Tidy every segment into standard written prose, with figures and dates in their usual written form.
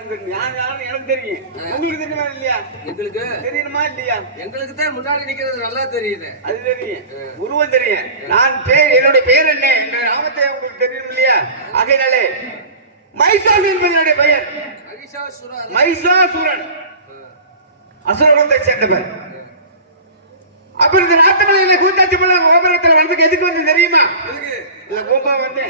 எனக்கு தெரியும். உங்களுக்கு தெரியுமா இல்லையா? எங்களுக்கு தெரியணுமா இல்லையா? எங்களுக்கு தான் முன்னாடி நிக்கிறது நல்லா தெரியுது. அது தெரியும், உருவம் தெரியும். என்னுடைய பெயர் என்ன என்ற நாமத்தை உங்களுக்கு தெரியும் இல்லையா? ஆகையினாலே மைசாசுரன் என்பதனுடைய பெயர் மைசாசுரன், அசுரகுலத்தை சேர்ந்தவர். அப்புறம் இந்த நாட்டமலையில கூத்தாட்சி போல கோபுரத்தில் வந்து எதுக்கு வந்து தெரியுமா? இல்ல கோபா வந்து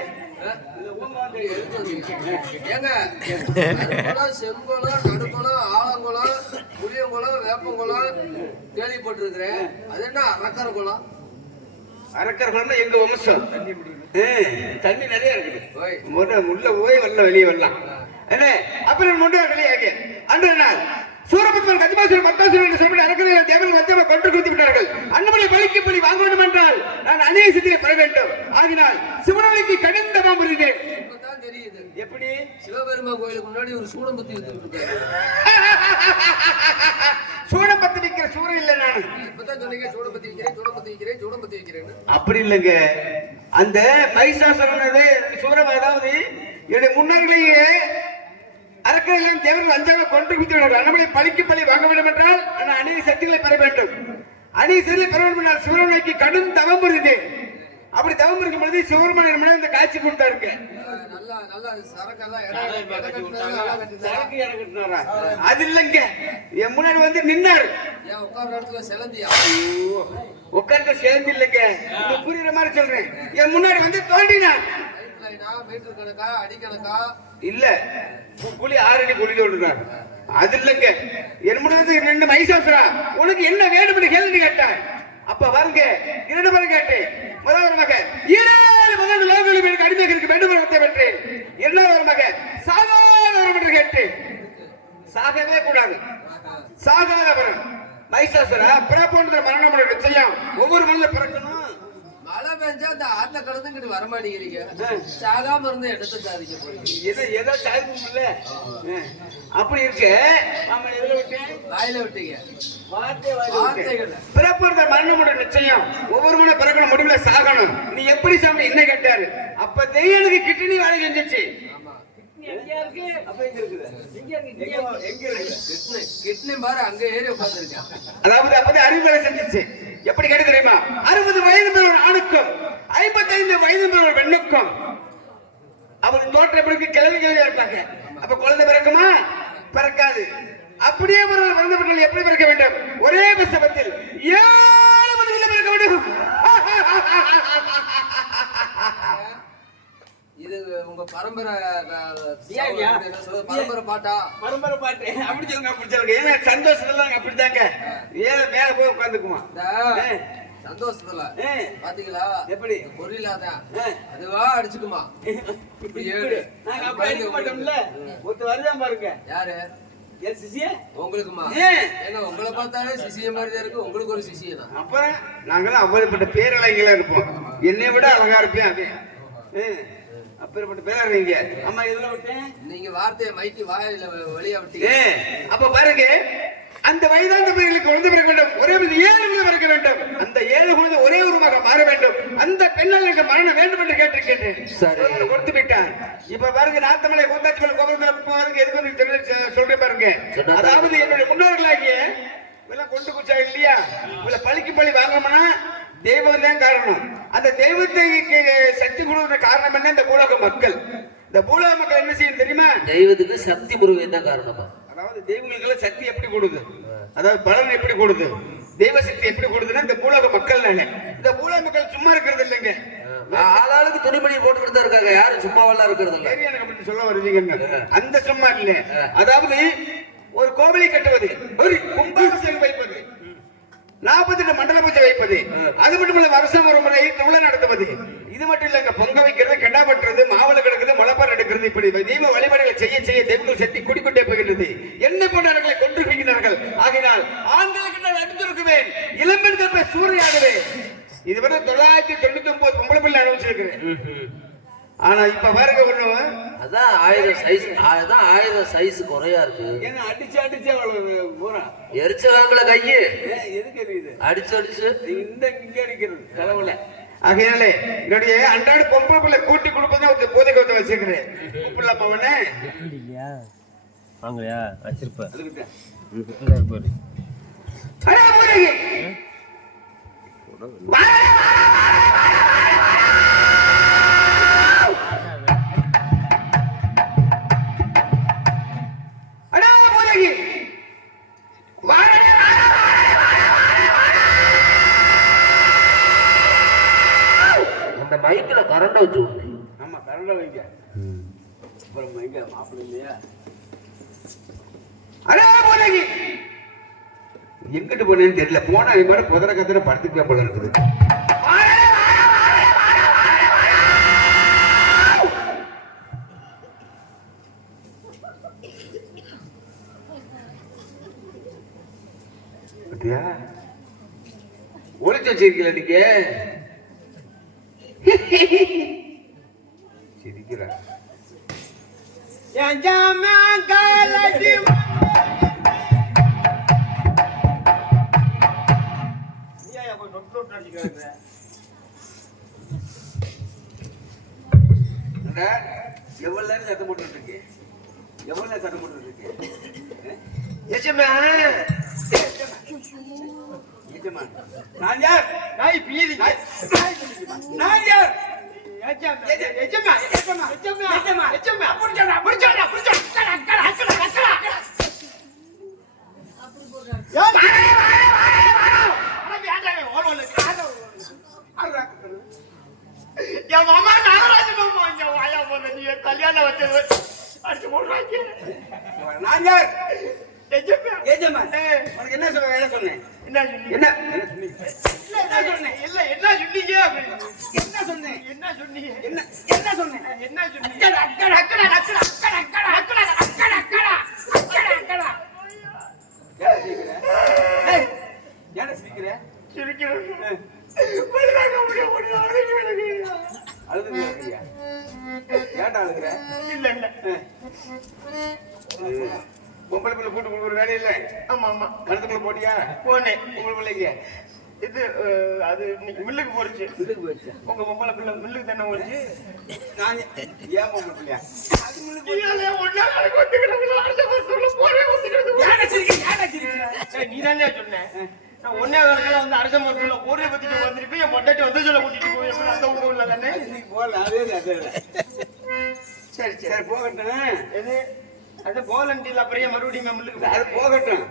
செங்குளம், நடுக்குளம், ஆலங்குளம், புளியங்குளம், வேப்பங்குளம் கேள்விப்பட்டிருக்கிறேன். அது என்ன அரக்கர் குளம்? அரக்கர் குளம்னா எங்க வம்சம். தண்ணி நிறைய இருக்குது, உள்ள போய் வரல வெளியே வரலாம். என்ன அப்புறம் முன்னாடி வெளியாகி அன்று நாள் சூரபத்மன் கதிமாசுரன் பத்தாசுரன் என்று சொல்லி அரக்கர்கள் தேவர்கள் வந்து கொன்று குத்தி விட்டார்கள். அன்னமலை பலிக்கு பலி வாங்க வேண்டும் என்றால் நான் அநேக சித்திரை பெற வேண்டும். ஆகினால் சிவனமலைக்கு கடிந்த மாம்புரிந்தேன். தெரியுது எப்படி? சிவபெருமா கோயிலுக்கு முன்னாடி ஒரு சூடம் பத்தி வித்துட்டு சூடம் பத்தி விற்கிற சூரம் இல்ல. நான் இப்பதான் சொன்னீங்க சூடம் பத்தி விற்கிறேன், சூடம் பத்தி விற்கிறேன், சூடம் பத்தி விற்கிறேன். அப்படி இல்லைங்க. அந்த மைசாசுரனது சூரம், அதாவது என்னுடைய முன்னோர்களையே அரக்கர்கள் தேவர்கள் அஞ்சாக கொன்று குத்திவிட்டார்கள். அன்னமலை பலிக்கு பலி வாங்க வேண்டும் என்றால் நான் அநேக சக்திகளை பெற வேண்டும். அநேக சக்திகளை பெற வேண்டும் என்றால் சிவனமலைக்கு கடும் தவம் இருந்தேன். அப்படி தவம் இருக்கும் பொழுது சிவபெருமான் இந்த காட்சி கொடுத்தாருங்க. அது இல்லைங்க, என் முன்னாடி வந்து நின்னாரு. உட்கார்ந்து சேர்ந்து இல்லைங்க, புரியுற மாதிரி சொல்றேன். என் முன்னாடி வந்து தோன்றினார். இல்ல புலி 6 அடி குடி தோன்றினார். அது இல்லைங்க, என் முன்னாடி ரெண்டு மைசாசுரா உனக்கு என்ன வேணும் என்று கேள்வி கேட்டார். அப்ப பாருங்க, 2 பேரும் கேட்டேன். முதல் மக 7 லோகங்களும் எனக்கு அடிமையாக இருக்க வேண்டும் பெற்றேன். 2வது மக சாகாதவரம் என்று கேட்டேன். சாகவே கூடாது, சாகாதவரம். மைசாசுரா பிறப்போன்ற மரணம் நிச்சயம் ஒவ்வொரு மனித பிறக்கணும். மழை பெஞ்சா அந்த ஆத்த கடந்துங்கிட்டு வரமாட்டேங்கிறீங்க. சாகாம இருந்து இடத்த சாதிக்க போறீங்க. ஏதோ சாதிக்கும் இல்ல. அப்படி இருக்கு, வாயில விட்டீங்க. பிறப்புற மரணம் நிச்சயம் ஒவ்வொரு மணி பிறக்கணும், முடிவுல சாகணும். நீ எப்படி சாமி என்ன கேட்டாரு? அப்ப தெய்வனுக்கு கிட்னி வேலை செஞ்சிச்சு. அதாவது அப்பதான் அறிவுரை செஞ்சிச்சு. எப்படி கேட்டு தெரியுமா? 60 வயது பெறும் ஆணுக்கும் 55 வயது பெறும் பெண்ணுக்கும் அவருக்கு தோற்றம் எப்படி கிளவி கிளவியா இருப்பாங்க. அப்ப குழந்தை பிறக்குமா? பிறக்காது. அப்படியே பிறந்தவர்கள் எப்படி பிறக்க வேண்டும்? ஒரே பிரசவத்தில் 7 மணியில் பிறக்க வேண்டும். இது உங்க பரம்பரை பரம்பரை பாட்டா? பரம்பரை பாட்டு அப்படி சொல்லுங்க, அப்படி சொல்லுங்க. ஏன்னா சந்தோஷத்துல அப்படித்தாங்க மேல போய் உட்காந்துக்குமா. சந்தோஷத்துல பாத்தீங்களா எப்படி பொரியலாதான் அதுவா அடிச்சுக்குமா. வருதான் பாருங்க. யாரு? உங்களுக்குமா? ஏன்னா உங்களை பார்த்தாலே சிசிய மாதிரி இருக்கு. உங்களுக்கு ஒரு சிசிய தான். அப்புறம் நாங்களாம் அவ்வளவுப்பட்ட பேரழகிகளா இருப்போம். என்னை விட அழகா இருப்பேன். அதே அப்பேற்பட்ட பேர் நீங்க. அம்மா இதுல விட்டேன், நீங்க வார்த்தையை மைக்கு வாயில வெளியா விட்டீங்க. அப்ப பாருங்க, அந்த வயதாந்த பிள்ளைகளுக்கு குழந்தை பிறக்க வேண்டும். ஒரே 7 குழந்தை பிறக்க வேண்டும். அந்த 7 குழந்தை ஒரே உருவாக மாற வேண்டும். அந்த பெண்ணாளுக்கு மரணம் வேண்டும் என்று கேட்டிருக்கேன். கொடுத்து விட்டான். இப்ப பாருங்க, நாத்தமலை கூத்தாச்சி மலை கோபுரம் பாருங்க, எதுக்கு வந்து சொல்றேன் பாருங்க. அதாவது என்னுடைய முன்னோர்களாகிய இதெல்லாம் கொண்டு குச்சா இல்லையா, இவளை பழிக்கு பழி வாங்கணும்னா தெய்வம் தான் காரணம். அந்த தெய்வத்துக்கு சக்தி கொடுக்கிற காரணம் என்ன? இந்த பூலோக மக்கள். இந்த பூலோக மக்கள் என்ன செய்யணும் தெரியுமா? தெய்வத்துக்கு சக்தி முருகன் தான் காரணமா. அதாவது தெய்வங்களுக்கு சக்தி எப்படி கொடுது, அதாவது பலன் எப்படி கொடுது, தெய்வ சக்தி எப்படி கொடுதுன்னா இந்த பூலோக மக்கள். இந்த பூலோக மக்கள் சும்மா இருக்கிறது இல்லைங்க, ஆளாளுக்கு துணிமணி போட்டுக்கிட்டு தான் இருக்காங்க. யாரும் சும்மாவெல்லாம் இருக்கிறது இல்லை. எனக்கு அப்படி சொல்ல வருவீங்க. அந்த சும்மா இல்ல, அதாவது ஒரு கோவிலை கட்டுவது, ஒரு கும்பாபிஷேகம் வைப்பது, 48 மண்டல பூஜை வைப்பது, அது மட்டும் இல்ல வருஷம் ஒரு முறை திருவிழா நடத்துவது. இது மட்டும் இல்லங்க, பொங்க வைக்கிறது, கெண்டா பட்டுறது, மாவளை கிடக்குது, முளைப்பார் எடுக்கிறது. இப்படி தெய்வ வழிபாடுகளை செய்ய செய்ய தெய்வங்கள் சக்தி குடிக்கொண்டே போகின்றது. என்ன போன்றவர்களை கொன்று வைக்கிறார்கள். ஆகினால் ஆண்களுக்கு நான் அடுத்திருக்குவேன், இளம்பெண்கள் சூறையாடுவேன். இதுவரை 999 பொம்பளை பிள்ளை அனுபவிச்சிருக்கிறேன். ஆனா இப்ப பாருங்க ஒண்ணு, அதான் ஆயுத சைஸ் குறையா இருக்கு. ஏன்னா அடிச்சு அடிச்சு போறா எரிச்சலாங்கள கையு எதுக்கு எரியுது? அடிச்சு இந்த இங்க அடிக்கிறது செலவுல. ஆகையாலே என்னுடைய அன்றாட பொம்பளை பிள்ளை கூட்டி கொடுப்பதே ஒரு போதை கொண்டு வச்சுக்கிறேன். பிள்ளை பவனே வாங்கலையா வச்சிருப்பேன் அதுக்கிட்ட இருப்பாரு அடே மூதேவி அடே மூதேவி அந்த மைக்ல கரண்ட் வச்சு ஆமா கரண்ட வைங்க அப்புறம் வைங்க மாப்பிள்ளை இல்லையா அடே மூதேவி எங்கிட்டு போனேன்னு தெரியல போனா இது மாதிரி குதிரை கத்திர படுத்துக்க போல இருக்குது ஒளிச்சு வச்சிருக்கீங்களா நீங்க சிரிக்கிற எவ்வளவு நேரம் சத்தம் போட்டு இருக்கு எவ்வளவு நேரம் சத்தம் போட்டு இருக்கு நான் யார் நாய் பீதி நான் யார் என் மாமா நாகராஜ மாமா இங்க வாயா போன நீ கல்யாணம் வச்சது அடிச்சு போடுறாங்க நான் யார் எஜமான் ஏஜமான் உனக்கு என்ன சொல்ல என்ன சொன்னேன் என்ன சொன்னீங்க என்ன என்ன சொன்னேன் இல்ல என்ன சொன்னீங்க என்ன சொன்னேன் என்ன சொன்னீங்க என்ன என்ன சொன்னேன் என்ன சொன்னீங்க அக்கடா அக்கடா அக்கடா அக்கடா அக்கடா அக்கடா அக்கடா அக்கடா அக்கடா ஏன் சிரிக்கிற சிரிக்கிறேன் அழுதுறியா ஏன்டா அழுகுற இல்ல இல்ல பொம்பளை பிள்ளை கூட்டு கொடுக்குற வேலை இல்லை ஆமா ஆமா கணத்துக்குள்ள போட்டியா போனேன் பொம்பளை பிள்ளைங்க இது அது இன்னைக்கு மில்லுக்கு போடுச்சு மில்லுக்கு போயிடுச்சு உங்க பொம்பளை பிள்ளை மில்லுக்கு தானே போடுச்சு நான் ஏன் பொம்பளை பிள்ளையா நீ தானே சொன்ன நான் ஒன்னே காலத்துல வந்து அரச மரத்துல ஊரை பத்திட்டு வந்திருப்பேன் என் பொண்டாட்டி வந்து சொல்ல கூட்டிட்டு போய் எப்படி அந்த ஊர்ல தானே போகல அதே சரி சரி போகட்டும் எது அது போலண்டியில் அப்புறம் மறுபடியும் மில்லுக்கு அது போகட்டும்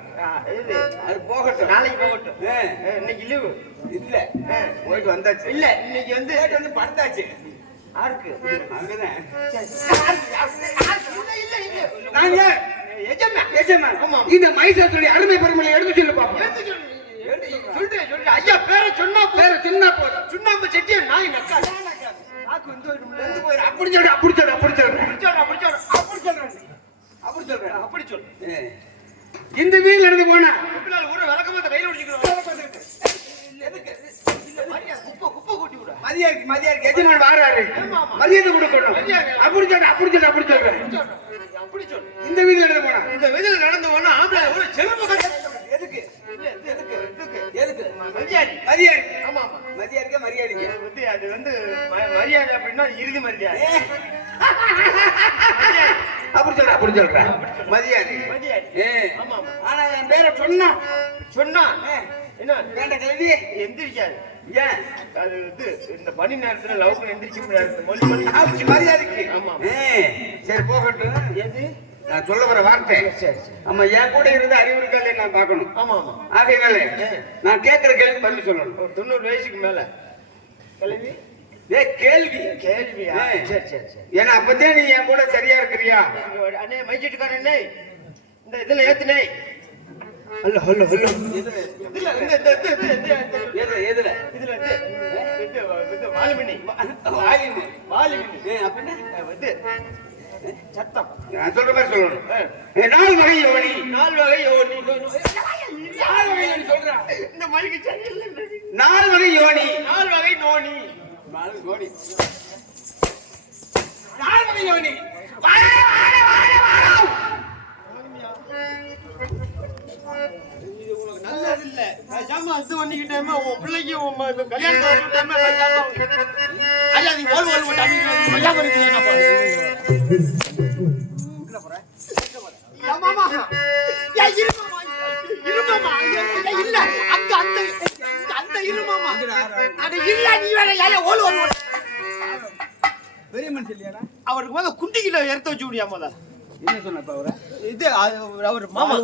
இது அது போகட்டும் நாளைக்கு போகட்டும் இன்னைக்கு லீவு இல்ல போயிட்டு வந்தாச்சு இல்ல இன்னைக்கு வந்து போயிட்டு வந்து படுத்தாச்சு யாருக்கு அங்கதான் இல்ல இல்ல நாங்க ஆமா. இந்த மைசூர் அருமை பெருமளை எடுத்து சொல்லு பாப்போம் சொல்றேன் ஐயா பேரை சொன்னா பேர சின்ன போதும் சுண்ணாம்பு செட்டியா நாய் நக்கா நாக்கு வந்து போயிரு அப்படி சொல்றேன் அப்படி சொல்றேன் அப்படி சொல்றேன் அப்படி சொல்றேன் அப்படி சொல்றேன் அப்படி சொல்றேன் அப்படி சொல்லு இந்த வீல் நடந்து போனா எப்படினால ஊரை விளக்கமா கையில பிடிச்சிக்கிறோம் எதுக்கு குப்பை கூட்டி விட மதியாருக்கு எஜமான் வாராரு மரியாதை கொடுக்கணும் அப்படி சொல்றேன் அப்படி சொல்றேன் அப்படி சொல்றேன் அப்படி சொல்லு இந்த வீல் நடந்து போனா இந்த வெதில நடந்து போனா ஆம்பளை ஒரு செலவு எதுக்கு எதுக்கு எதுக்கு மரியாதை மரியாதை ஆமா ஆமா மரியாதைக்கு மரியாதைக்கு அது வந்து மரியாதை அப்படின்னா இறுதி மரியாதை அப்படி சொல்றேன் மரியாதை ஆமா ஆமா ஆனா என் பேரை சொன்னா என்ன வேண்ட கல்வி எந்திரிக்காது ஏன் அது வந்து இந்த பனி நேரத்துல லவ் எந்திரிக்க முடியாது மரியாதைக்கு ஆமா சரி போகட்டும் எது நான் சொல்ல வர வார்த்தை சரி ஆமா என் கூட இருந்து அறிவு இருக்கா நான் பார்க்கணும் ஆமா ஆமா ஆகையினால நான் கேட்கிற கேள்வி பதில் சொல்லணும் ஒரு 90 வயசுக்கு மேல கேள்வி கேள்வியா சரி சரி சரி ஏன்னா அப்பதான் நீ என் கூட சரியா இருக்கிறியா அண்ணே மைச்சிட்டுக்காரண்ணே இந்த இதுல ஏத்துனே ஹலோ ஹலோ ஹலோ இதுல எதுல இதுல வாலிமணி அப்படின்னா வந்து சத்தம் நான் சொல்ற மாதிரி சொல்லணும் 4 வகை யோனி 4 வகை யோனி 4 வகை யோனி சொல்றேன் இந்த மணிக்கு சரியில்லை 4 வகை யோனி 4 வகை நோனி 4 யோனி 4 வகை யோனி இது உனக்கு நல்லது இல்ல பேசாம அது பண்ணிக்கிட்டேமா உன் பிள்ளைக்கு உன் கல்யாணம் பண்ணிக்கிட்டேமா பேசாம ஐயா நீ ஓல் தண்ணி ஐயா பண்ணிக்கலாம் இருமாமா இல்ல அந்த அந்த அந்த இருமாமா அது இல்ல நீ வேற யாரே ஓடு ஓடு பெரிய மனுஷன் இல்லையாடா அவருக்கு வந்து குண்டிக்கில எடுத்து வச்சு முடியாம தான் என்ன சொன்னப்ப அவரை இது அவர் மாமா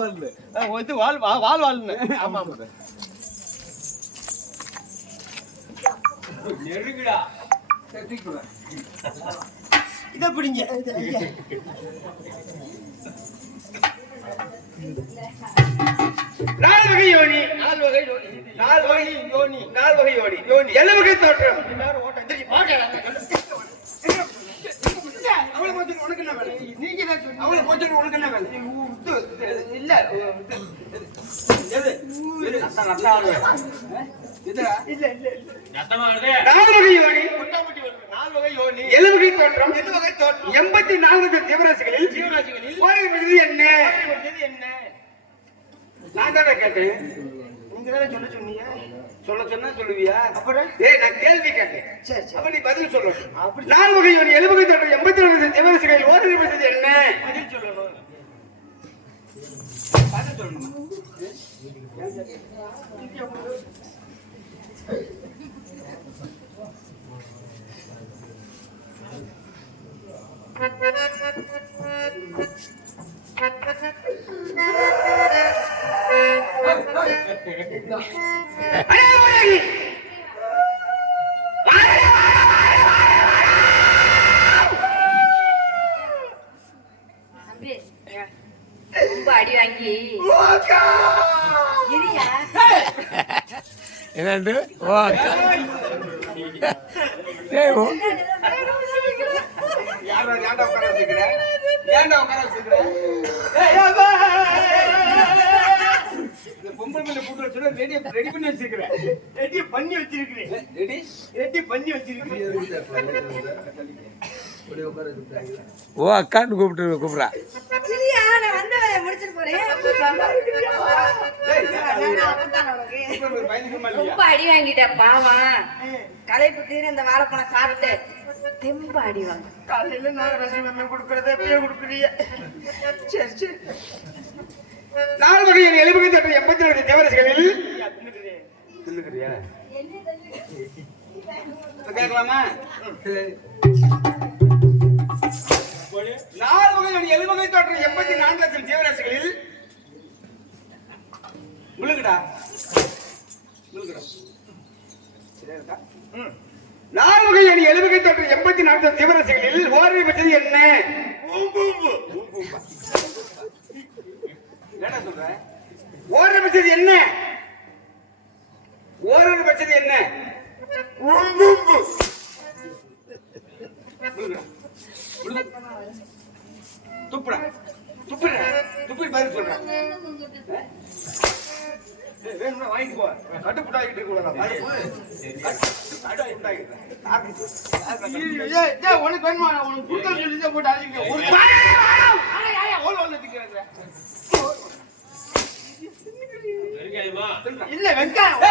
இது வால் வாழ்னு ஆமா ஆமா நெருங்குடா இத பிடிங்க நால் வகை யோனி எல்லா வகை தோற்றம் அவளை போச்சு உனக்கு என்ன வேலை நீங்க அவளை போச்சு உனக்கு என்ன வேலை இல்ல எல்லா வகை தோற்றம் 84 ஜீவராசிகளில் என்ன நான் தானே கேட்டேன் நீங்க தானே சொன்னீங்க சொல்ல சொன்னா சொல்லுவியா அப்புறம் நான் கேள்வி கேட்டேன் சரி சரி அப்ப நீ பதில் சொல்லணும் அப்படி 4 வகை யோனி 7 வகை தோற்றம் 84 ஜீவராசிகளில் ஓரிரு பட்சது என்ன பதில் சொல்லணும் பதில் சொல்லணும் ரொம்ப அடி வாங்கி இரியா என்னண்டு ஏன்டா உட்கார வச்சுக்கிற இந்த பொம்பளை மேல போட்டு வச்சுட ரெடி பண்ணி வச்சிருக்கிறேன் ரெடி பண்ணி வச்சிருக்கிறேன் ரெடி பண்ணி வச்சிருக்கிறேன் ஓ அக்கான்னு கூப்பிடுறா இரியா நான் வந்த வேலையை முடிச்சிட்டு போறேன் ரொம்ப அடி வாங்கிட்ட பாவம் களைப்பு தீர இந்த வாழைப்பழம் சாப்பிட்டு தெம்ப அடி வாங்க காலையில நான் ரசம் கொடுக்கறத எப்பயே கொடுக்குறீங்க சரி சரி 4 வகை 7 வகை தோற்றம் 84 ஜீவராசிகளில் சொல்லுகிறியா கேட்கலாமா 4 வகை 7 வகை தோற்றம் 84 லட்சம் ஜீவராசிகளில் முழுகுடா 4 வகை 7 வகை தோற்றம் 84 லட்சம் ஜீவராசிகளில் ஓரிரு பட்சது என்ன என்ன சொல்ற ஓரிரு பட்சது என்ன ஓரிரு பட்சது என்ன துப்புடா துப்பி பதில் சொல்றேன் வேணும்னா வாங்கிட்டு போ கட்டுப்புட்டாகிட்டு இருக்க உனக்கு வேணுமா உனக்கு கொடுக்க சொல்லி போட்டு அழிக்க இல்ல வெங்காயம்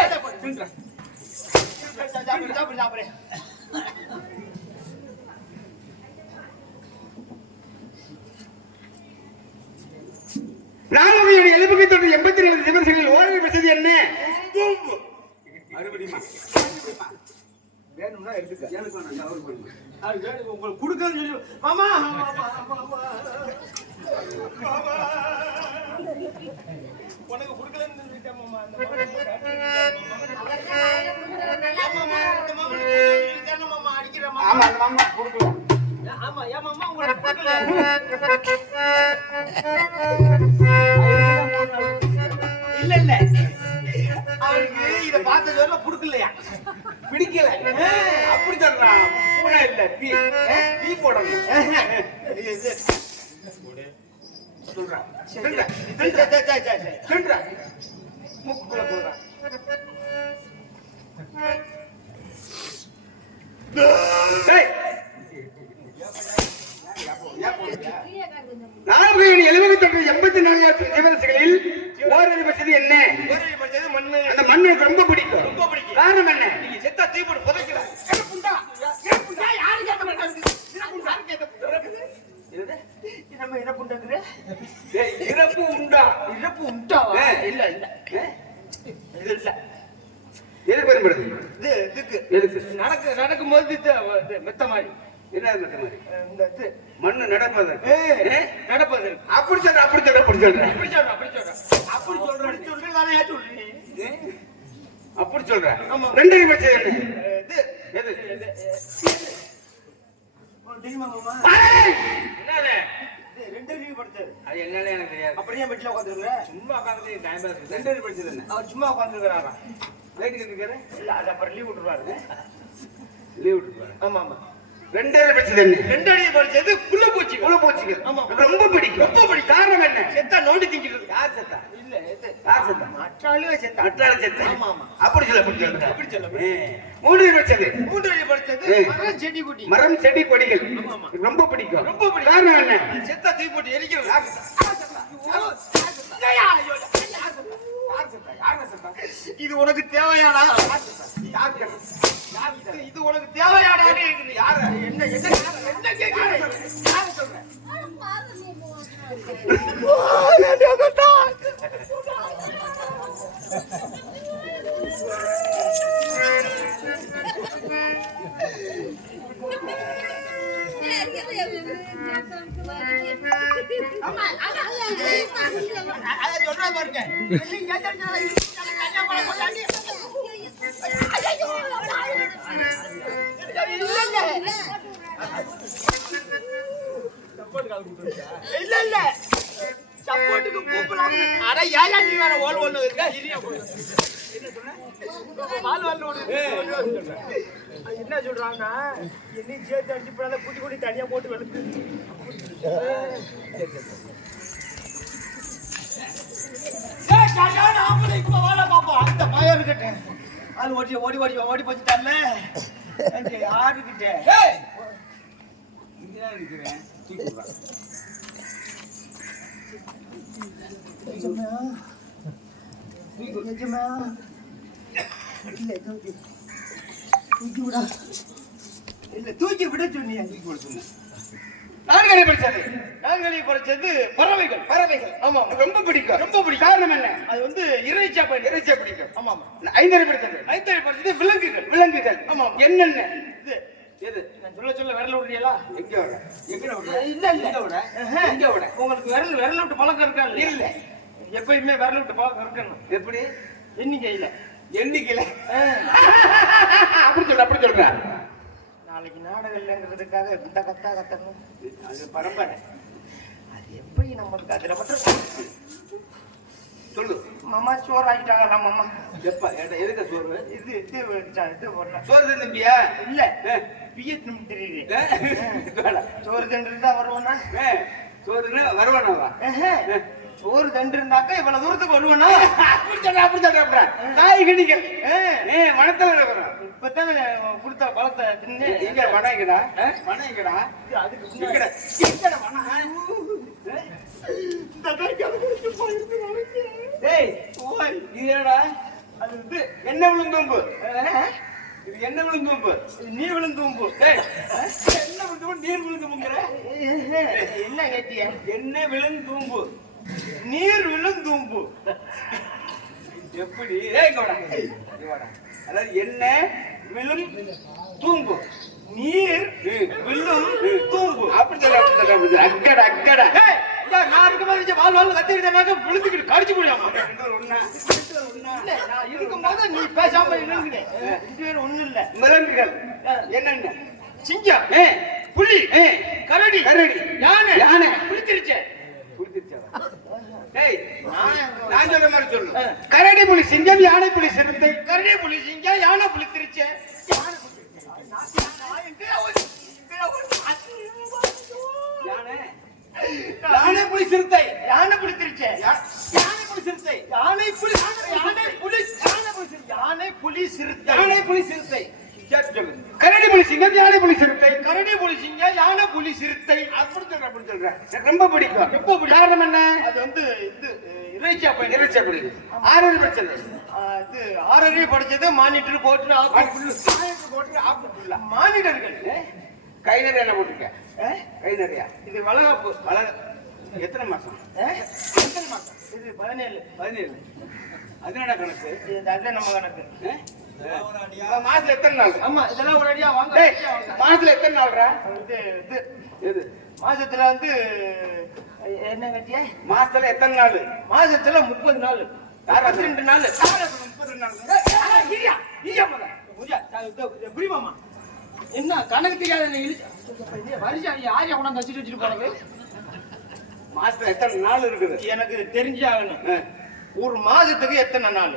சாப்பிடுறேன் 4 வகை 7 வகை தோற்றம் 84 ஜீவராசிகளில் ஓரிரு பட்சது என்ன மறுபடியுமா வேணும்னா எடுத்துக்க எனக்கு வேணாம் அவருக்கு வேணும் உங்களுக்கு கொடுக்கன்னு சொல்லி மாமா உனக்கு கொடுக்கலன்னு சொல்லிட்டேன் மாமா மாமா அடிக்கிற ஆமா அந்த மாமா கொடுக்கல ஆமா ஏன் மாமா உங்களுக்கு கொடுக்கல இல்ல அவருக்கு இத பார்த்த சொல்ல கொடுக்கலையா பிடிக்கல அப்படி சொல்றான் பூரா இல்ல டீ போடணும் சொல்றான் சொல்றான் மூக்குக்குள்ள போடுறான் நான்கு 70 தொற்று 84 லட்சம் ஜீவராசிகளில் ஓரிரு பட்சது என்ன மண்ணு அந்த மண்ணு எனக்கு ரொம்ப பிடிக்கும் ரொம்ப பிடிக்கும் காரணம் என்ன நீங்க செத்தா தீ போட்டு புதைக்கல யாரு கேட்க மாட்டாங்க இறப்பு உண்டா இல்ல இல்ல இது இல்ல எதுக்கு பயன்படுது? இது இதுக்கு எதுக்கு? நடக்கும்போது இது மெத்த மாதிரி என்ன மெத்த மாதிரி? இந்த இது மண்ணு நடப்பது. நடப்பது. அப்படி சொல்ற அப்படி சொல்ற அப்படி சொல்ற அப்படி சொல்றேன் அப்படி சொல்றேன் தானே ஏற்று விடுறீங்க. அப்படி சொல்ற. ஆமா. ரெண்டடி பச்சை என்ன? இது எது? தெரியுமா மாமா? என்னது? இது ரெண்டடி படிச்சது. அது என்னன்னு எனக்கு தெரியாது. அப்படியே பெட்ல உட்கார்ந்துருக்கற? சும்மா உட்கார்ந்து டைம் பாஸ். ரெண்டடி பச்சது என்ன? அவர் சும்மா உட்கார்ந்துருக்காரா? லைட் கட்டிருக்காரு? இல்ல அது அப்புறம் லீவ் விட்டுருவாரு. லீவ் விட்டுருவாரு. ஆமா ஆமா. ரெண்டடி பச்சது என்ன? ரெண்டடி படிச்சது புழு பூச்சி. புழு பூச்சிகள். ஆமா. ரொம்ப பிடிக்கும். ரொம்ப பிடிக்கும். காரணம் என்ன? செத்தா நோண்டி திங்கிறது. யார் செத்தா? இல்ல இது யார் செத்தா? மற்றாளுவே செத்தா. மற்றாள் செத்தா. ஆமா ஆமா. அப்படி சொல்ல அப்படி சொல்ற. அப்படி சொல்ல. மூன்றடி பச்சது. மூன்றடி படிச்சது மரம் செடி கொடி. மரம் செடி கொடிகள். ஆமா. ரொம்ப பிடிக்கும். ரொம்ப பிடிக்கும். காரணம் என்ன? செத்தா தீ போட்டு எரிக்கிறது. யார் செத்தா? இது உனக்கு தேவையாடா? இது உனக்கு தேவையாடா? என்ன கேக்குறீங்க? சொல்றேன் பாருங்க. இல்ல இல்ல சப்போர்ட்டுக்கு கூப்பிடலாம். அட ஏயா நீ வேற ஓல் ஒண்ணு இருக்கா? இரியா போய் வால் வால் ஓடு. என்ன சொல்றாங்கன்னா என்னை சேர்த்து அடிச்சு போறாத குட்டி குட்டி தனியா போட்டு வெளுக்கு. ஏய் கல்யாண ஆம்பளைக்கு வாடா பாப்பா. அந்த பையன் இருக்கட்டே. ஆள் ஓடி போச்சுட்டான்ல. அந்த யாருக்கிட்ட? ஏய் இங்க தான் நிக்கிறேன். தூக்கி விடுறா. தூக்கி விட சொன்னீங்க. நான்கடி பச்சது. நான்களி பறிச்சது பறவைகள். ஆமா ரொம்ப பிடிக்கும். ரொம்ப பிடிக்கும். காரணம் என்ன? அது வந்து இறைச்சியா இறைச்சியா பிடிக்கும். ஆமா ஆமா. ஐந்தடி பச்சது. ஐந்தரை பறிச்சது விலங்குகள். விலங்குகள். ஆமா. என்னென்ன? இது எது? நான் சொல்ல விரல விடுறீங்களா? எங்க வர? எங்க வர? இல்ல எங்க வர? எங்க வர? உங்களுக்கு விரல விட்டு பழக்கம் இருக்கா? இல்ல. எப்பயுமே விரல விட்டு பழக்கம் இருக்கணும். எப்படி? எண்ணிக்கையில. அப்படி சொல்ற. நாளைக்கு நாடகம் இல்லைங்கிறதுக்காக இந்த கத்தா கத்தணும். அது பரம்பரை. அது எப்படி நமக்கு அதுல மட்டும் சொல்லு. மாமா சோறு ஆகிட்டாங்களா மாமா? எப்ப எதுக்கு சோறு? இது போடுறேன். சோறு தம்பியா? இல்ல பிஎச் தெரியுது. சோறு தண்டு தான் வருவானா? சோறுன்னு வருவானாவா? சோறு தண்டு இருந்தாக்கா இவ்வளவு தூரத்துக்கு வருவானா? அப்படி சொல்ற. காய்கறிகள் வனத்துல இருக்கிறோம். இப்பதான் கொடுத்த பழத்தை தின்னு. எங்க வனங்கடா? வனங்கடா? அதுக்கு அது வந்து என்ன விழுந்தோம்பு? இது என்ன விழுந்தோம்பு? நீ விழுந்தோம்பு. என்ன விழுந்தோம்பு? நீர் விழுந்தோம்புங்கிற என்ன கேட்டிய? என்ன விழுந்தோம்பு? நீர் விழுந்தூம்பு. எப்படி? அதாவது என்ன விழும் தூம்பு, நீர் விழும் தூம்பு. அப்படி சொல்ல. அக்கடா நான் இருக்க மாதிரி வாழ் கத்திக்கிட்டாங்க விழுந்துக்கிட்டு கடிச்சு முடியாம. நான் இருக்கும் போது நீ பேசாம இருந்துக்கிறேன். ஒண்ணும் இல்ல. விலங்குகள் என்னென்ன? சிங்கம், புலி, கரடி, யானை புளித்திருச்சே. நான் சொல்ற மாதிரி சொல்லு. கரடி புலி சிங்கம், யானை புலி சிறுத்தை. கரடி புலி சிங்கம், யானை புளித்திருச்சே. யானை புலி சிறுத்தை. யானை புளித்திருச்சே. யானை புலி சிறுத்தை. யானை புலி சிறுத்தை. யானை புலி சிறுத்தை. கரடி புலி சிங்கம், யானை புலி சிறுத்தை. கரடி புலி சிங்கம், யானை புலி சிறுத்தை. அப்படி சொல்றேன். ரொம்ப பிடிக்கும். ரொம்ப பிடிக்கும். காரணம் என்ன? அது வந்து இது இறைச்சியா போய் இறைச்சியா பிடிக்கும். ஆறு படிச்சது. இது ஆறரை படிச்சது மானிட்டர் போட்டு மானிட்டர்கள். கை நிறைய என்ன போட்டிருக்க? கை நிறையா. இது வளகாப்பு. எத்தனை மாசம்? இது 17. 17. அது என்னடா கணக்கு? அதுதான் நம்ம கணக்கு. மாசத்துல எத்தனை நாள்? ஆமா, இதெல்லாம் ஒரு அடியா வாங்க. டேய், மாசத்துல எத்தனை நாள்ரா? இது இது எது? மாசத்துல வந்து என்ன கட்டியா? மாசத்துல எத்தனை நாள்? மாசத்துல 30 நாள். 22 நாள். 32 நாள். எப்படி மாமா? என்ன கணக்கு தெரியாத வரிசை ஆரியா கொண்டாந்து வச்சுட்டு வச்சுட்டு போனது? மாசத்துல எத்தனை நாள் இருக்குது? எனக்கு தெரிஞ்சாகணும். ஒரு மாசத்துக்கு எத்தனை நாள்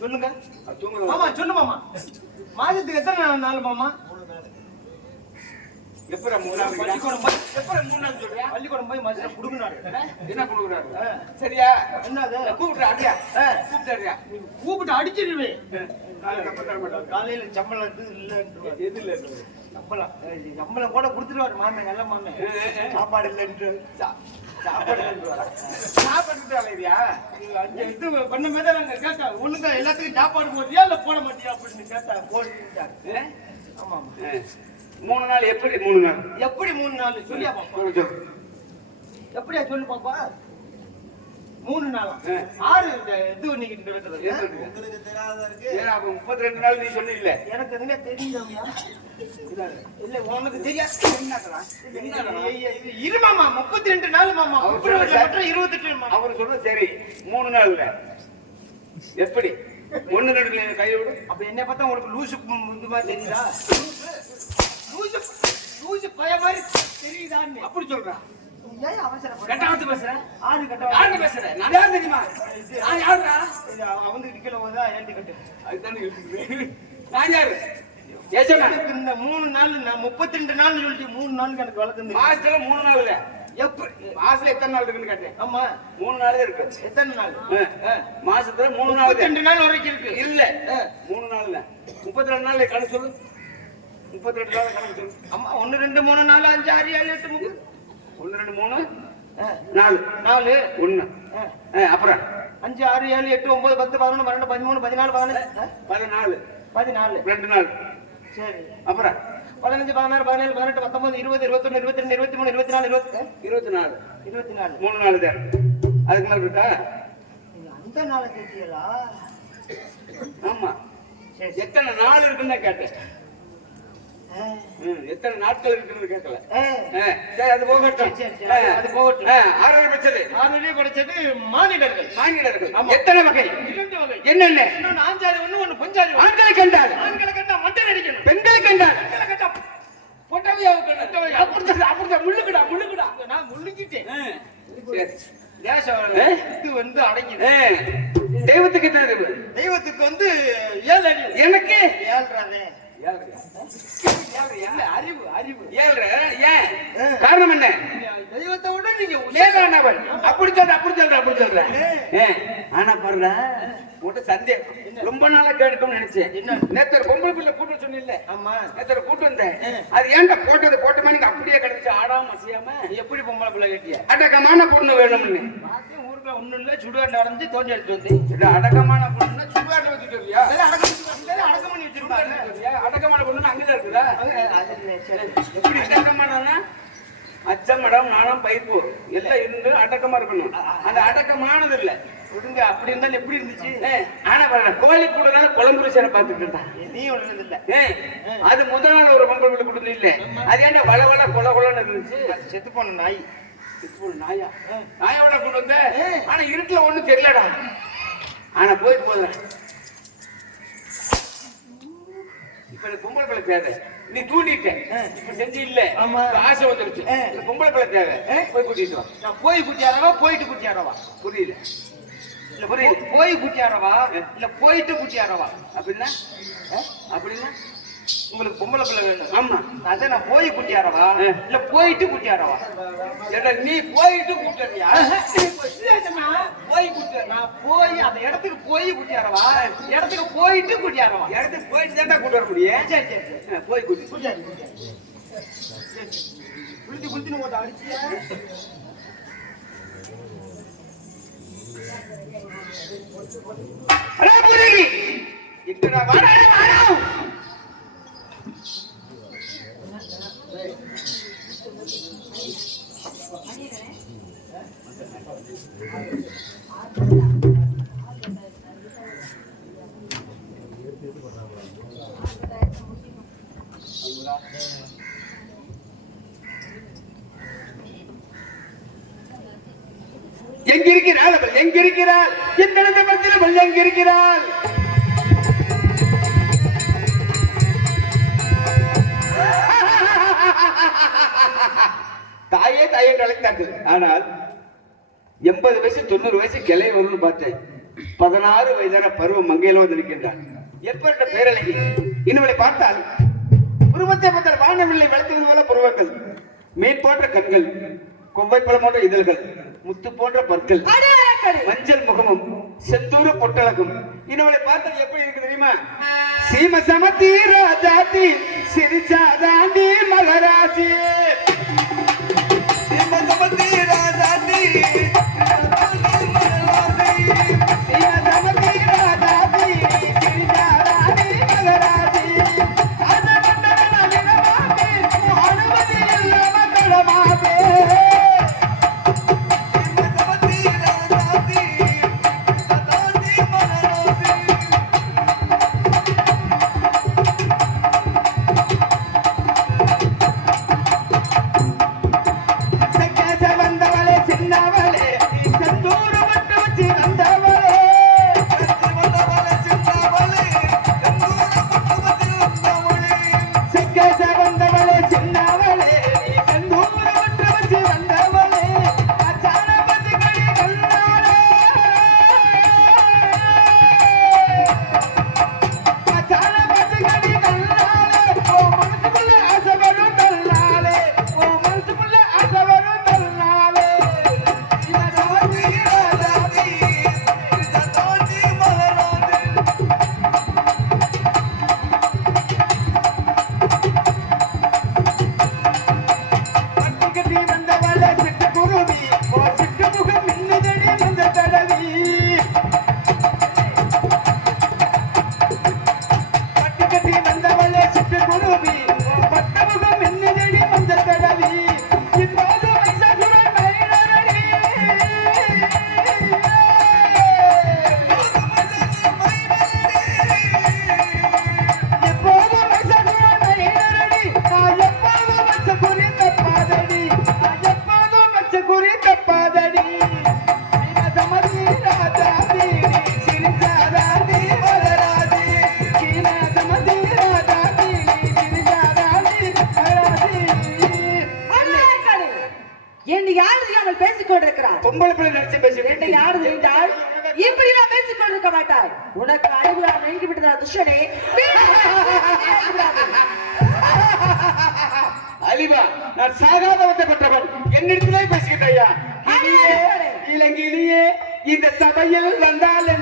சொல்லுங்க. மாமா சொல்லு மாமா. மாசத்துக்கு எத்தனை நாள் மாமா? எப்பறம் 3 நாள்? பள்ளிக்கூடம் போய் எப்பறம் 3 நாள் சொல்றியா? பள்ளிக்கூடம் போய் மாசத்துல குடுக்குறாரு. என்ன கொடுக்குறாரு? சரியா? என்னது? கூப்பிட்டு அடியா? கூப்பிட்டு கூப்பிட்டு அடிச்சிருவேன். மாட்டேன். காலையில சம்பளம் இல்லைன்னு எது இல்லை சம்பளம் கூட கொடுத்துருவாரு மாமே. நல்ல மாமே. சாப்பாடு இல்லைன்னு சாப்பாடு சாப்பிட்டுயா? இது பண்ண மாதிரி நாங்க கேட்டா ஒண்ணுங்க எல்லாத்துக்கும் சாப்பாடு போட்டியா இல்ல போட மாட்டியா அப்படின்னு கேட்டா போட்டு. ஆமா 3 நாள். எப்படி 3 நாள்? எப்படி 3 நாள் சொல்லியா பாப்பா? எப்படியா சொல்லு பாப்பா? 3 நாளா? 6 இது நீக்கிட்டு இருக்கிறது உங்களுக்கு தெரியாதா இருக்கு? ஏன் அப்ப 32 நாள் நீ சொன்னில்ல? எனக்கு என்ன தெரியுமா? இல்ல உனக்கு தெரியாது. இரு மாமா, 32 நாள் மாமா. பிப்ரவரி மட்டும் 28 மாமா. அவர் சொல்றது சரி. 3 நாள்ல எப்படி 1 2 கை விடு. அப்ப என்ன பார்த்தா உங்களுக்கு லூசு இந்த மாதிரி தெரியுதா? லூசு லூசு பய மாதிரி தெரியுதான்னு அப்படி சொல்றா? ஏன் அவசரப்பட? கட்டாவது பேசுறேன். ஆறு கட்ட யாரு பேசுறேன்? நான் யார் தெரியுமா? நான் யாருடா? வந்து கிட்ட போதா ஏண்டி கட்டு. அதுதான் இருக்கு. நான் யாரு? ஏசனா இந்த 3 நாள் நான் 32 நாள் சொல்லிட்டு 3 நாள் எனக்கு வளர்ந்து. மாசத்துல 3 நாள் இல்ல. எப்படி மாசத்துல எத்தனை நாள் இருக்குன்னு கேட்டேன். ஆமா 3 நாள் தான் இருக்கு. எத்தனை நாள்? மாசத்துல 3 நாள். 32 நாள் வரைக்கும் இருக்கு. இல்ல 3 நாள் இல்ல. 32 நாள் கணக்கு சொல்லு. 32 நாள் கணக்கு சொல்லு. அம்மா 1 2 3 4 5 6 7 8 9 1 2 3 4 4 1 அப்புறம் 5 6 7 8 9 10 11 12 13 14 15 14 2 நாள். சரி. அப்புறம் 15 16 17 18 19 20 21 22 23 24 24 24 3 நாள் தான். அதுக்கு மேல இருக்கா? அந்த நாளை கேட்டியலா? ஆமா. சரி. எத்தனை நாள் இருக்குன்னு கேட்டேன். எத்தனை நாட்கள் இருக்குன்னு கேட்கல. சரி அது போகட்டும். அது போகட்டும். ஆரம்பிச்சது ஆறுலயே படிச்சது மானிடர்கள். மானிடர்கள் எத்தனை வகை? 2 வகை. என்னென்ன? இன்னொன்னு ஆஞ்சாதி ஒண்ணு பெஞ்சாதி. ஆண்களை கண்டால் ஆண்களை கண்டா மண்டை அடிக்கணும். பெண்களை கண்டால் பெண்களை கண்டா பொட்டவையாக அப்படிதான் முள்ளுக்குடா நான் முள்ளுக்கிட்டேன். சரி. தேசம் இது வந்து அடங்கிது. தெய்வத்துக்கு என்ன அறிவு? தெய்வத்துக்கு வந்து 7 அறிவு. எனக்கு 7 என்ன அறிவு? அறிவு 7 ஏன்? காரணம் என்ன? தெய்வத்தை விட நீங்க மேலானவன். அப்படி சொல்ற. ஆனா பாருங்க உன்கிட்ட சந்தேகம் ரொம்ப நாளா கேட்கணும்னு நினைச்சேன். நேத்து ஒரு பொம்பளை பிள்ளை கூட்டு சொன்னில்ல? ஆமா நேத்து கூட்டு வந்தேன். அது ஏன்டா போட்ட மாதிரி அப்படியே கிடந்துச்சு ஆடாம அசையாம? எப்படி பொம்பளை பிள்ளை கேட்டியா? அடக்கமான பொண்ணு வேணும்னு ஊருக்குள்ள ஒண்ணும் இல்ல. சுடுகாட்டில் நடந்து தோண்டி எடுத்து வந்து அடக்கமான பொண்ணு சுடுகாட்டில் வச்சுட்டு வரியா? அடக்கம் பண்ணி வச்சிருக்காங்க. அடக்கமான பொண்ணு அங்கதான் இருக்குதா? எப்படி அடக்கமானா அச்சமடம் நாணம் பயிர்ப்பு எல்லாம் இருந்து அடக்கமா இருக்கணும். அந்த அடக்கமானது இல்ல. விடுங்க. அப்படி இருந்தாலும் எப்படி இருந்துச்சு? ஆனா பாருங்க கோழி கூட குழம்பு சேர பாத்துக்கிட்டா நீ ஒண்ணு இல்ல. அது முதல் நாள் ஒரு பொம்பளை பிள்ளை கொடுத்து இல்ல. அது ஏன்டா வள கொலன்னு இருந்துச்சு? செத்து போன நாய். நாயா? நாயோட கொண்டு வந்த. ஆனா இருட்டுல ஒண்ணும் தெரியலடா. ஆனா போயிட்டு போதும். இப்ப பொம்பளை பிள்ளை தேவை. நீ தூண்டிட்ட இப்ப செஞ்சு இல்ல. ஆசை வந்துருச்சு. பொம்பளை பிள்ளை தேவை. போய் கூட்டிட்டு வா. நான் போய் குட்டியாரவா போயிட்டு குட்டியாரவா? புரியல. போய் குட்டியாரவா இல்ல போயிட்டு குட்டியாரவா? அப்படின்னா உங்களுக்கு பொம்பளை பிள்ளை வேணும். ஆமா. அதான் நான் போய் குட்டியாரவா இல்ல போயிட்டு குட்டியாரவா? நீ போயிட்டு கூட்டியா? போய் குட்டியா? நான் போய் அந்த இடத்துக்கு போய் குட்டியாரவா இடத்துக்கு போயிட்டு குட்டியாரவா? இடத்துக்கு போயிட்டு தான் கூட்டு வர முடியும். சரி போய் குட்டி குட்டியாரு குளித்து போட்டு அடிச்சியா? இக்கடா வாடா எந்த மத்தியில் வெள்ளங்கி இருக்கிறாள். தாயே தாயே அழைத்தார்கள். ஆனால் 80 வயசு 90 வயசு கிளை ஒன்று பார்த்தேன். 16 வயதான பருவம் மங்கையில் வந்து நிற்கின்றான். எப்பட்ட பேரழகி. இன்னவளை பார்த்தால் புருவத்தை பார்த்தால் வானவில்லை வளர்த்து போல புருவங்கள், மீன் போன்ற கண்கள், கொவ்வை பழம் போன்ற இதழ்கள், முத்து போன்ற பற்கள், மஞ்சள் முகமும் செந்தூர பொட்டழகும். இன்னவளை பார்த்தால் எப்படி இருக்கு தெரியுமா? சீம சமத்தி ராஜாத்தி சிரிச்சாதாண்டி மகராசி. சீம சமத்தி ராஜாத்தி உனக்கு அறிவு நெருங்கி விட்டதா துஷனே? அலிவா, நான் சாகாதவத்தை பெற்றவன். என்னிடத்திலே பேசுகிறேன் ஐயா. இளங்கிலியே இந்த சபையில் வந்தால்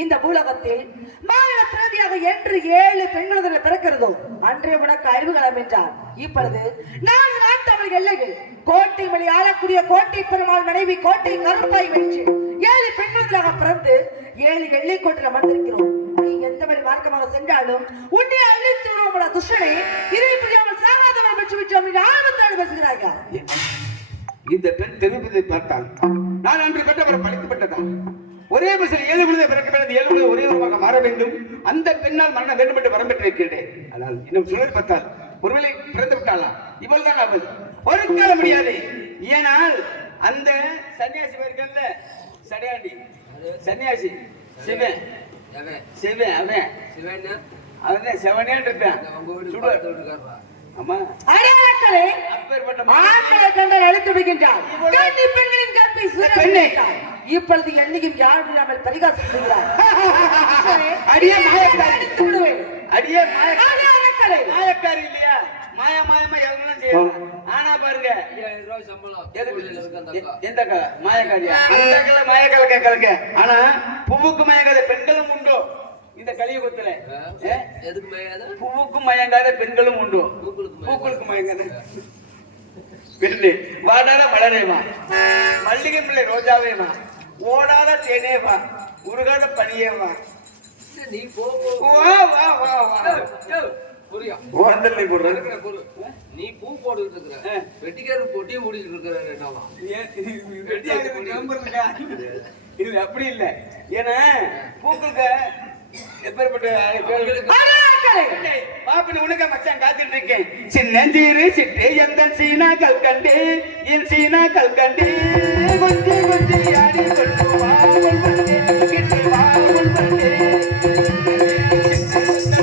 இந்த பூலகத்தில் மாநில பிரதியாக என்று 7 பெண்களுடன் பிறக்கிறதோ அன்றைய உனக்கு அறிவுகளம் என்றார். இப்பொழுது 4 நாட்டவர்கள் எல்லையில் கோட்டை வழி ஆளக்கூடிய கோட்டை பெருமாள் மனைவி கோட்டை கருப்பாய் வென்று 7 பெண்களாக பிறந்து 7 எல்லை கோட்டில் அமர்ந்திருக்கிறோம். நீ எந்த வழி மார்க்கமாக சென்றாலும் உன்னை அழித்து விடுவோம் துஷனை. இதை புரியாமல் சாகாதவர்கள் பெற்று விட்டோம் என்று ஆர்வத்தோடு பேசுகிறார்கள். இந்த பெண் தெரிவிப்பதை பார்த்தால் நான் அன்று கட்டவரை படிக்கப்பட்டதான். ஒரே பஸ்ஸில் 7 குழந்தை பிறக்க வேண்டும், 7 குழந்தை ஒரே உருவாக மாற வேண்டும். அந்த பெண்ணால் மரண வேண்டும் என்று வரம் பெற்றிருக்கிறேன். ஆனால் இன்னும் சுழல் பார்த்தால் ஒருவேளை பிறந்து விட்டாலாம். இவள் தான் அவள். ஒரு கால முடியாது. ஏனால் அந்த சன்னியாசி இருக்கல்ல, சடையாண்டி சன்னியாசி சிவன் சிவன் அவன் அவன் செவனேன் இருப்பான். ஆமா அடையாளங்களே அப்பேற்பட்ட ஆண்களை கண்டால் அழித்து விடுகின்றார். பெண்ணின் கற்பை சூழல் இப்பொழுது என்னையும் யாரும் பரிகாசம் செய்கிறார். அடியே மாயக்காரி, அடித்து விடுவேன். அடியே மாயக்காரி, ஆனா அரக்கலை. மாயக்காரி இல்லையா? மாயமா எவ்வளவு செய்யலாம். ஆனா பாருங்க 5000 ரூபாய் சம்பளம் கூலியில இருக்கு அந்த அக்கா. எந்த மாயக்காரியா? அந்த அக்கா மாயக்கால கேட்கலங்க. ஆனா பூவுக்கு மயங்காத பெண்களும் உண்டு இந்த கலியுகத்துல. எதுக்கு மயங்காத? பூவுக்கு மயங்காத பெண்களும் உண்டு. பூக்களுக்கு மயங்காத பெண்ணு. வாடாத மலரேமா, மல்லிகை பிள்ளை ரோஜாவேமா, ஓடாத தேனேவா, உருகாத பனியேவா. நீ போ வா வா வா வா. புரியா? வந்தல்லை போடுறது. நீ பூ போட்டுட்டு இருக்கிற, வெட்டிக்கார பொட்டியும் மூடிட்டு இருக்கிற என்னவா? இது அப்படி இல்ல. ஏன்னா பூக்களுக்கு எப்பேற்பட்ட பாப்பனு உனக்கு மச்சான் காத்துட்டு இருக்கேன். சின்னஞ்சீரு சிட்டு எந்த சீனா கல்கண்டு என் சீனா கல்கண்டு கொஞ்சி கொஞ்சி ஆடி கொள்ளுவா கிட்டு வாங்குள் பண்டு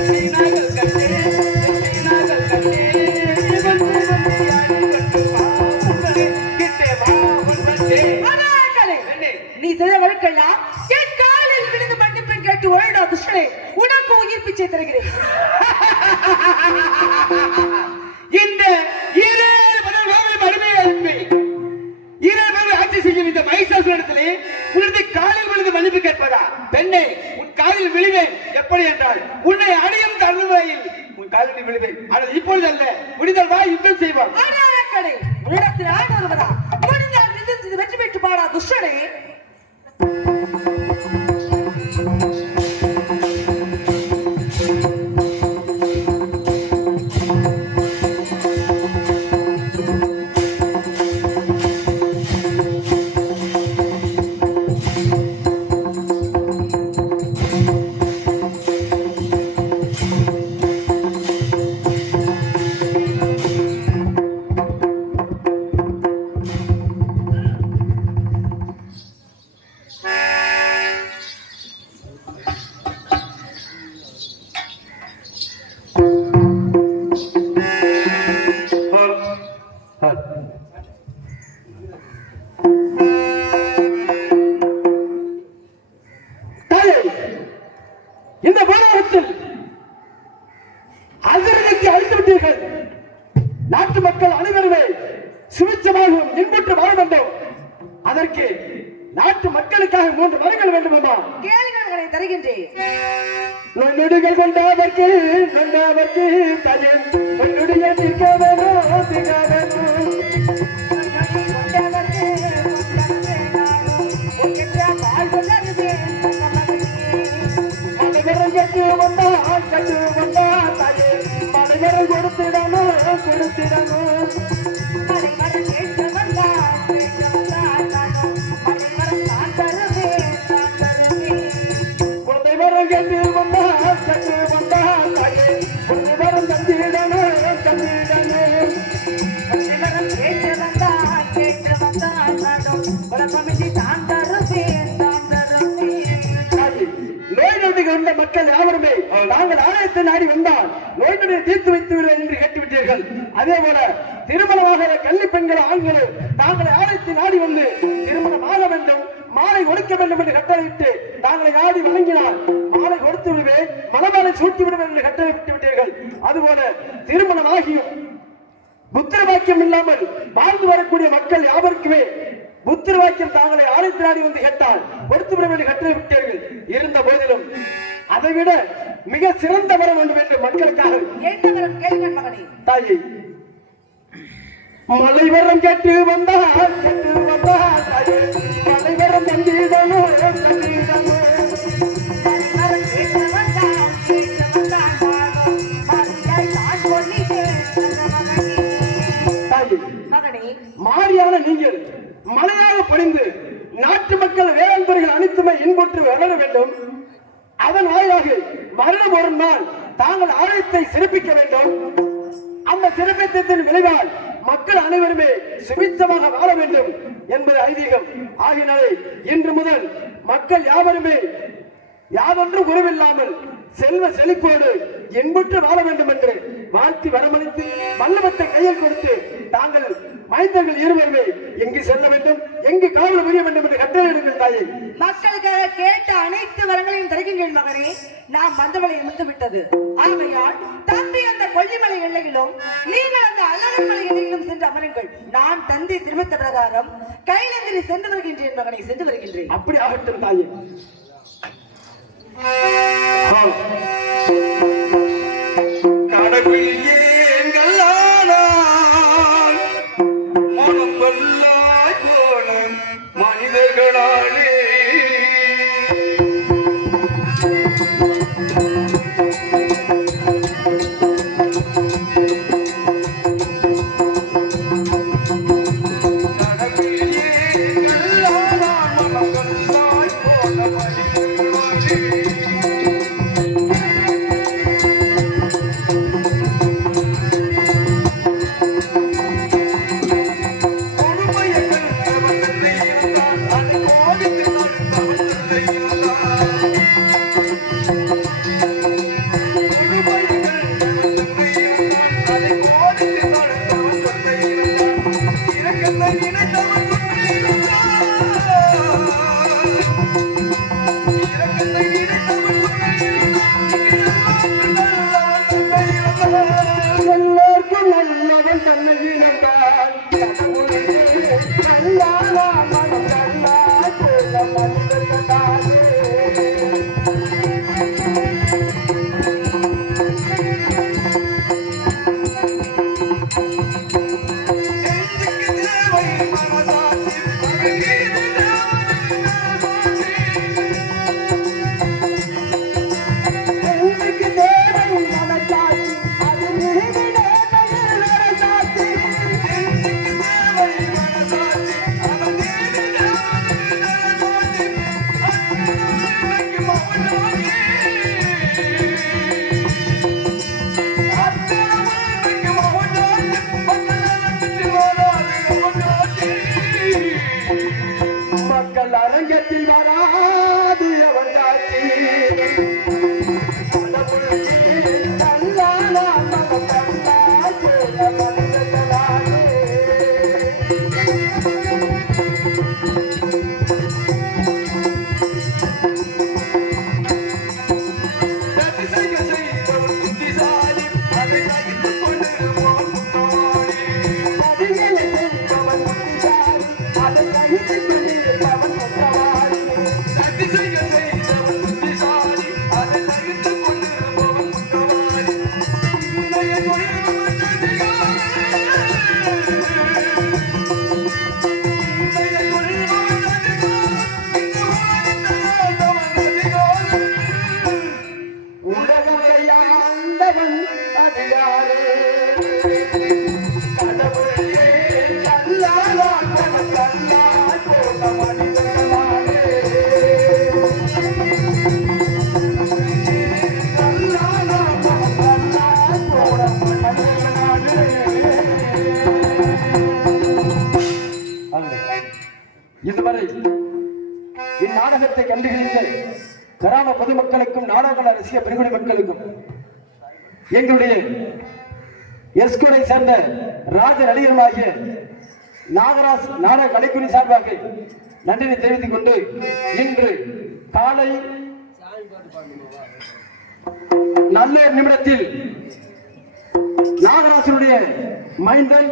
சீனா கல்கண்டு சீனா கல்கண்டு கொஞ்சி கொஞ்சி ஆடி கொள்ளுவா கிட்டு வாங்குள் பண்டு. நீ செய்த வழக்கெல்லாம் என் காலில் விழுந்து மன்னிப்பு கேட்டு ஓடா துஷ்டனே, உனக்கு உயிர் பிச்சை தருகிறேன். இந்த ஆட்சி செய்யும் இந்த மகிஷாசுரனிடத்திலே உனது காலில் விழுந்து மன்னிப்பு கேட்பதா? பெண்ணே, உன் காலில் விழுவேன். எப்படி என்றால் உன்னை அடையும் தருவாயில் உன் காலில் விழுவேன். ஆனால் இப்பொழுது அல்ல, முடிந்தால் வா யுத்தம் செய்வான். உன்னிடத்தில் ஆண்டு வருவதா? முடிந்தால் யுத்தம் செய்து வெற்றி பெற்று பாடா துஷ்டனே. இந்த போராட்டத்தில் அதிர்ச்சிக்கு அழித்து விட்டீர்கள். நாட்டு மக்கள் அனைவருமே சுபிட்சமாகவும் இன்புற்று வாழ வேண்டும். அதற்கு நாட்டு மக்களுக்காக 3 வரங்கள் வேண்டுமா? கேள்விகளை தருகின்றேன். நொடிகள் கொண்டாதற்கு நொண்டாதற்கு தயன் நொடியை நிற்க வேணும் திக வேணும். மனிதரங்கட்டு வந்தா கட்டு வந்தா தாயே மனிதரம் கொடுத்திடணும் கொடுத்திடணும். குழந்தைவரம் கட்டு வந்தா கட்டு வந்தா தாயே குழந்தைவரம் தந்திடணும் தந்திடணும். நோய் நொடிகள் உள்ள மக்கள் யாவருமே நாங்கள் ஆலயத்தை நாடி வந்தால் நோய் நொடியை தீர்த்து வைத்து விடுவோம் என்று கேட்டுவிட்டீர்கள். அதே போல திருமணமாக கல்வி பெண்கள் ஆண்கள் தாங்களை ஆலயத்தை நாடி வந்து திருமணம் ஆக வேண்டும், மாலை ஒடுக்க வேண்டும் என்று கட்டளையிட்டு தாங்களை நாடி வழங்கினால் மாலை கொடுத்து விடுவேன், மலமாலை சூட்டி விடுவேன் என்று கட்டளையிட்டு விட்டீர்கள். அதுபோல திருமணம் ஆகியும் புத்திர வாக்கியம் இல்லாமல் வாழ்ந்து வரக்கூடிய மக்கள் யாவருக்குமே புத்திர வாக்கியம் தாங்களை ஆலயத்தை நாடி வந்து கேட்டால் கொடுத்து விட வேண்டிய கட்டளை விட்டீர்கள். இருந்த போதிலும் அதைவிட மிக சிறந்த வரம் வேண்டும் என்று மக்களுக்காக தாயை மலை வரம் கேட்டு வந்தா தாயே மலை வரம் தந்திடணும் தந்திடணும். மாறியான நீங்கள் மலையாக பணிந்து நாட்டு மக்கள் வேளாண்மைகள் அனைத்துமே இன்புற்று வளர வேண்டும். அதன் வாயிலாக வருடம் ஒரு நாள் தாங்கள் ஆலயத்தை சிறப்பிக்க வேண்டும். அந்த சிறப்பித்தத்தின் விளைவால் மக்கள் அனைவருமே சுபிட்சமாக வாழ வேண்டும் என்பது ஐதீகம். ஆகினாலே இன்று முதல் மக்கள் யாவருமே யாவொன்றும் குறைவில்லாமல் செல்வ செழிப்போடு இன்புற்று வாழ வேண்டும் என்று வாழ்த்தி வரமளித்து வல்லவத்தை கையில் கொடுத்து தாங்கள் மைந்தர்கள் இருவருமே எங்கு செல்ல வேண்டும், எங்கு காவல் புரிய வேண்டும் என்று கட்டளையிடுங்கள் தாயே. மக்களுக்காக கேட்ட அனைத்து வரங்களையும் தருகின்றேன் மகனே. நாம் வந்தவளை இழுத்து விட்டது. ஆகையால் தந்தை அந்த கொல்லிமலை எல்லையிலும் நீங்கள் அந்த அழகர்மலை எல்லையிலும் சென்று அமருங்கள். நான் தந்தை தெரிவித்த பிரகாரம் கைலந்திரி சென்று வருகின்றேன் மகனை, சென்று வருகின்றேன். அப்படி ஆகட்டும் தாயே. கடவுள் ஏங்கள் ஆனால் மனம் வல்லாய் போனும் மனிதர்களாலே எல்லாருக்கும் நல்லவன் தன்னை இழந்தான். நல்லானா மனம் நல்லா போல மனிதர்கள் தானே. எங்களுக்கு தேவை மனசாட்சி, அது நீதிலே மனசாட்சி. மக்கள் அரங்கத்தில் வராது அவன் காட்சி. நல்லானா மனம் நல்லா போல மனிதர்களாலே. அதிகளை செய்பவன் புத்திசாலி, அதை சகித்துக் கொண்டிருப்பவன் குற்றவாளி. உலகத்தை ஆண்டவன் அது யாரு? கடவுளே நல்லானா மனம் நல்லா போல மனிதர்களாலே. நல்லானா மனம் நல்லா போல மனிதர்களாலே. இதுவரை இந்நாடகத்தை கண்டுகளித்த கிராம பொதுமக்களுக்கும் நாடக ரசிக பெருங்குடி மக்களுக்கும் எங்களுடைய எஸ்குடை சேர்ந்த ராஜ நடிகர்களாகிய நாகராஜ் நாடக கலைக்குழு சார்பாக நன்றியை தெரிவித்துக் கொண்டு இன்று காலை நல்ல நிமிடத்தில் நாகராஜனுடைய மைந்தன்